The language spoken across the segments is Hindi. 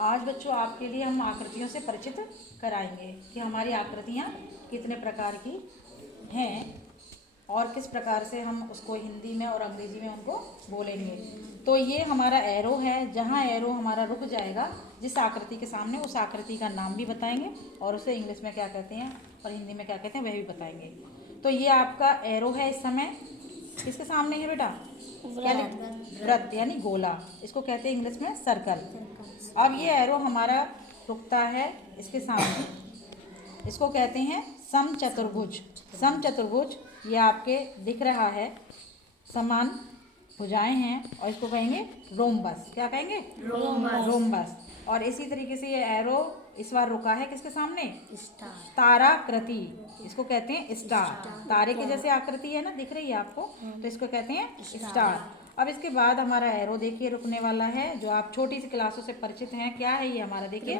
आज बच्चों आपके लिए हम आकृतियों से परिचित कराएंगे कि हमारी आकृतियाँ कितने प्रकार की हैं और किस प्रकार से हम उसको हिंदी में और अंग्रेजी में उनको बोलेंगे। तो ये हमारा एरो है, जहाँ एरो हमारा रुक जाएगा जिस आकृति के सामने, उस आकृति का नाम भी बताएंगे और उसे इंग्लिश में क्या कहते हैं और हिंदी में क्या कहते हैं वह भी बताएंगे। तो ये आपका एरो है इस समय, किसके सामने है बेटा? वृत्त यानी गोला, इसको कहते हैं इंग्लिश में सर्कल। अब ये एरो हमारा रुकता है इसके सामने, इसको कहते हैं समचतुर्भुज। समचतुर्भुज ये आपके दिख रहा है, समान भुजाएं हैं और इसको कहेंगे रोम्बस। क्या कहेंगे? रोम्बस। और इसी तरीके से ये एरो इस बार रुका है किसके सामने? ताराकृति, इसको कहते हैं स्टार। तारे के जैसे आकृति है ना, दिख रही है आपको, तो इसको कहते हैं स्टार। अब इसके बाद हमारा एरो देखिए रुकने वाला है, जो आप छोटी सी क्लासों से परिचित हैं। क्या है ये हमारा? देखिए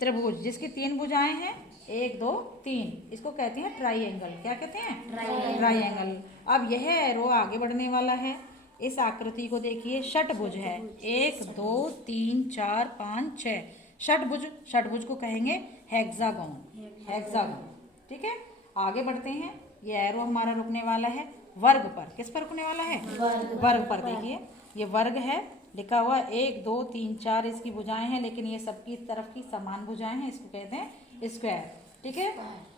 त्रिभुज, जिसकी 3 भुजाएं हैं, 1 2 3, इसको कहते हैं ट्राइएंगल। क्या कहते हैं? ट्राइएंगल। अब यह एरो आगे बढ़ने वाला है, इस आकृति को देखिए, षटभुज है, 1 2 3 4 5 6, षटभुज। षटभुज को कहेंगे हेक्सागोन। हेक्सागोन, ठीक है। आगे बढ़ते हैं, ये एरो हमारा रुकने वाला है वर्ग पर। किस पर रुकने वाला है? वर्ग पर। देखिए ये वर्ग है, लिखा हुआ 1 2 3 4 इसकी भुजाएं हैं, लेकिन ये सबकी तरफ की समान भुजाएं हैं, इसको कहते हैं स्क्वायर, ठीक है।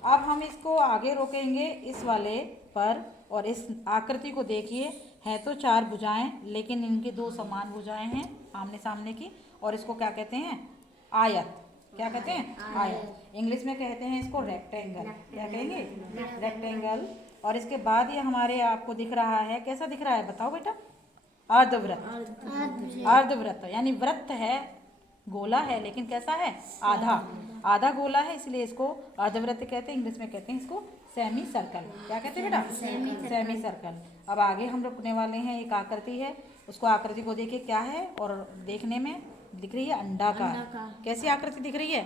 अब हम इसको आगे रोकेंगे इस वाले पर, और इस आकृति को देखिए, है तो 4 भुजाएं, लेकिन इनकी 2 समान भुजाएं हैं आमने सामने की, और इसको क्या कहते हैं? आयत। क्या कहते हैं? आयत। इंग्लिश में कहते हैं इसको रेक्टेंगल। क्या कहेंगे? रेक्टेंगल। और इसके बाद ये हमारे आपको दिख रहा है, कैसा दिख रहा है बताओ बेटा? अर्धवृत्त। अर्धवृत्त यानी वृत्त है, गोला है, लेकिन कैसा है? आधा। आधा गोला है, इसलिए इसको अर्धवृत्त कहते हैं। इंग्लिश में कहते हैं इसको सेमी सर्कल। क्या कहते हैं बेटा? Semi circle. अब आगे हम रुकने वाले हैं, एक आकृति है, उसको आकृति को देखिए क्या है, और देखने में दिख रही है अंडाकार। कैसी आकृति दिख रही है?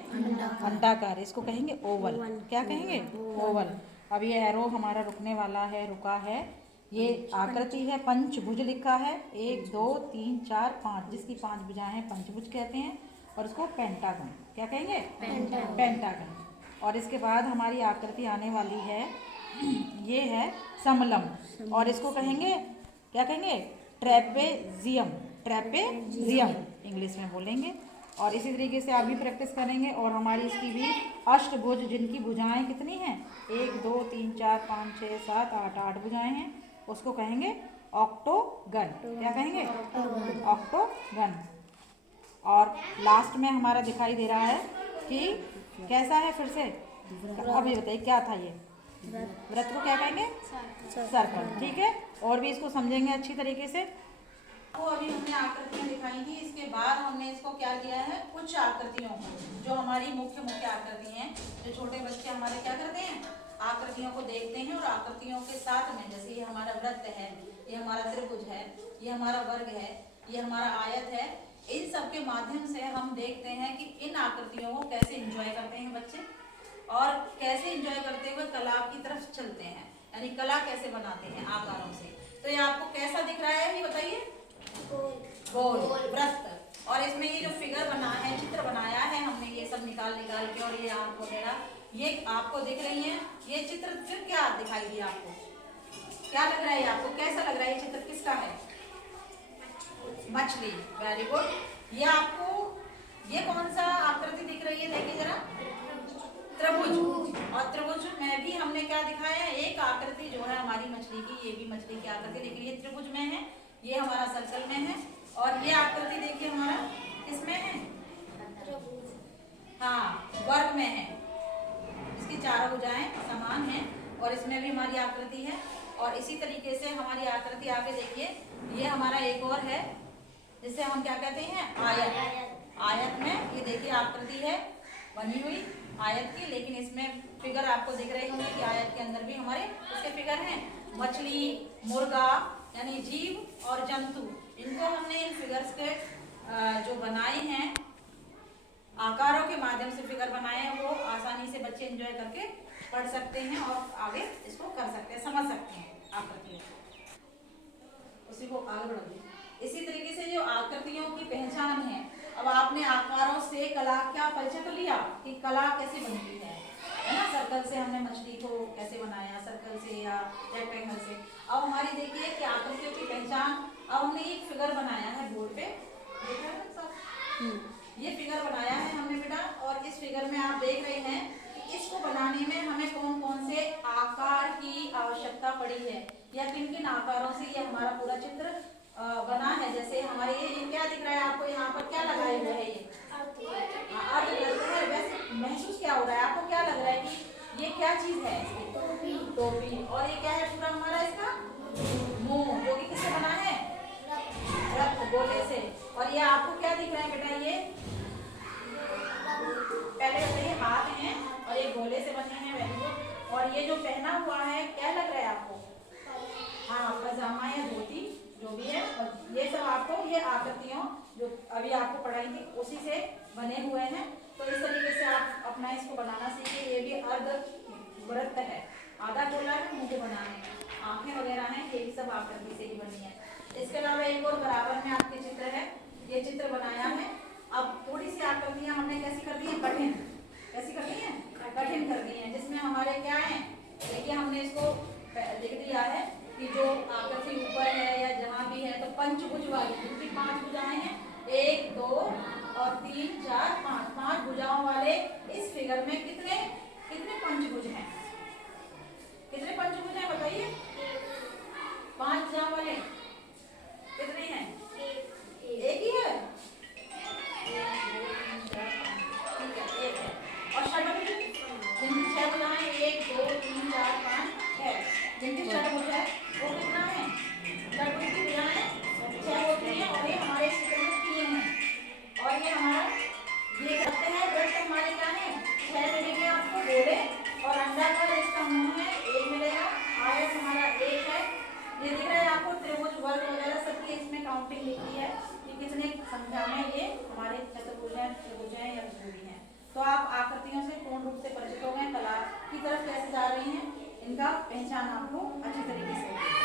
अंडाकार। इसको कहेंगे ओवल। क्या कहेंगे? ओवल। अब ये एरो हमारा रुकने वाला है, रुका है। ये आकृति है, पंचभुज लिखा है, 1 2 3 4 5, जिसकी 5 भुजाएं हैं, पंचभुज कहते हैं। और इसको पेंटागन। क्या कहेंगे? पेंटागन। और इसके बाद हमारी आकृति आने वाली है, ये है समलम, और इसको कहेंगे, क्या कहेंगे? ट्रेपेजियम। ट्रेपेजियम इंग्लिश में बोलेंगे। और इसी तरीके से आप भी प्रैक्टिस करेंगे। और हमारी इसकी भी अष्टभुज, जिनकी भुजाएं कितनी हैं? 1 2 3 4 5 6 7 8, 8 भुजाएं हैं, उसको कहेंगे ऑक्टोगन। क्या कहेंगे? ऑक्टोगन। और लास्ट में हमारा दिखाई दे रहा है कि कैसा है, फिर से अभी बताइए क्या था ये? वृत्त को क्या कहेंगे? सर्कल, ठीक है। और भी इसको समझेंगे अच्छी तरीके से। तो अभी हमने आकृतियां दिखाई थी, इसके बाद हमने इसको क्या किया है, कुछ आकृतियों को, जो हमारी मुख्य आकृति हैं, जो छोटे बच्चे हमारे क्या करते हैं, आकृतियों को देखते हैं, और आकृतियों के साथ में, जैसे ये हमारा वृत्त है, ये हमारा त्रिभुज है, ये हमारा वर्ग है, ये हमारा आयत है, इन सब के माध्यम से हम देखते हैं कि इन आकृतियों को कैसे एंजॉय करते हैं बच्चे, और कैसे एंजॉय करते हुए कला की तरफ चलते हैं, यानी कला कैसे बनाते हैं आकारों से। तो ये आपको कैसा दिख रहा है, ये बताइए? गोल वृत्त। और इसमें ये जो फिगर बना है, चित्र बनाया है हमने, ये सब निकाल के, और ये आंख वगैरह ये आपको दिख रही है। ये चित्र फिर क्या दिखाई दिया आपको? क्या लग रहा है आपको? कैसा लग रहा है ये चित्र? किसका है? मछली। Very good. ये आपको ये कौन सा आकृति दिख रही है? देखिए जरा, त्रिभुज। और त्रिभुज में भी हमने क्या दिखाया है? एक आकृति जो है हमारी मछली की, ये भी मछली की आकृति, लेकिन ये त्रिभुज में है, ये हमारा सर्कल में है। और ये आकृति देखिए हमारा किसमें है? हाँ, वर्ग में है, इसकी 4 भुजाएं समान हैं, और इसमें भी हमारी आकृति है। और इसी तरीके से हमारी आकृति आगे देखिए, ये हमारा एक और है, जिसे हम क्या कहते हैं? आयत। आयत में ये देखिए आकृति है बनी हुई आयत की, लेकिन इसमें फिगर आपको दिख रहे होंगे कि आयत के अंदर भी हमारे उसके फिगर हैं, मछली, मुर्गा यानी जीव और जंतु। इनको हमने इन फिगर्स के जो बनाए हैं, आकारों के माध्यम से फिगर बनाए हैं, वो आसानी से बच्चे एंजॉय करके पढ़ सकते हैं और आगे इसको कर सकते हैं, समझ सकते हैं आकृतियों को। उसी को आगे बढ़ाइए। इसी तरीके से जो आकृतियों की पहचान है, अब आपने आकारों से से कला क्या परिचय तो लिया कि कला कैसे बनती है ना। सर्कल से हमने मछली को कैसे बनाया, सर्कल से या रेक्टेंगल से। अब हमारी देखिए कि आकृतियों की पहचान। अब हमने एक फिगर बनाया है बोर्ड पे, देख रहे हैं सब। ये फिगर बनाया है हमने बेटा, और इस फिगर में आप देख रहे हैं कि इसको बनाने में हमें कौन कौन से आकार की आवश्यकता पड़ी है, या किन किन आकारों से ये हमारा पूरा चित्र बना है। जैसे हमारे ये क्या दिख रहा है आपको, यहाँ पर क्या लगाए हुए है, ये अर्धवृत्त है। वैसे महसूस क्या हो रहा है आपको, क्या लग रहा है कि ये क्या चीज है, टोपी। और ये क्या है पूरा हमारा इसका मुंह, जो कि किससे बना है, रक्त, गोले से। और ये आपको क्या दिख रहा है बेटा, ये पहले बताइए हाथ हैं और ये गोले से बने हैं, वेरी गुड। और ये जो पहना हुआ है क्या लग रहा है आपको, हाँ पजामा या धोती जो भी है। और ये सब आपको ये आकृतियों जो अभी आपको पढ़ाई थी उसी से बने हुए हैं। तो इस तरीके से आप अपना इसको बनाना सीखिए। ये भी अर्धवृत्त है, आधा गोला है, मुंह को बनाने में आंखें वगैरह हैं, ये भी सब आकृति से ही बनी है। इसके अलावा एक और बराबर में आपके चित्र है, ये चित्र बनाया है। अब थोड़ी सी आकृतियां हमने कैसी कर दी है, कठिन, कैसी कर दी है, कठिन कर दी है। जिसमें हमारे क्या है, देखिए हमने इसको लिख दिया है कि जो आकृति ऊपर है या जहाँ भी है, तो पंचभुज वाली, जिनकी 5 भुजाएं हैं, 1 2 और 3 4 5, 5 भुजाओं वाले इस फिगर में कितने कितने पंचभुज हैं, कितने पंचभुज हैं बताइए, 5 भुजाओं वाले कितने हैं, एक ही है, 1 2 3 4 5, ठीक है एक है। और षडभुज जिनकी 6 भुजाएं, 1 2 3 4 5 6, जिनकी षडभुज है वो कितना है, षडभुज की भुजाएं 6 होती हैं, और ये हमारे चित्र में 3 है। और ये हमारा ये करते हैं वृत्त हमारे क्या है, 6 मिलेंगे आपको गोले, और अंडाकार इसका मुंह है 1 मिलेगा, आयत हमारा 1 है। ये दिख रहा है आपको त्रिभुज, वर्ग वगैरह सबकी इसमें काउंटिंग लिखी है कि कितने संख्या में ये हमारे चतुर्भुज हैं, त्रिभुज हैं या भुज हैं। तो आप आकृतियों से पूर्ण रूप से परिचित हो गए, कला की तरफ कैसे जा रही हैं, इनका पहचान आपको अच्छी तरीके से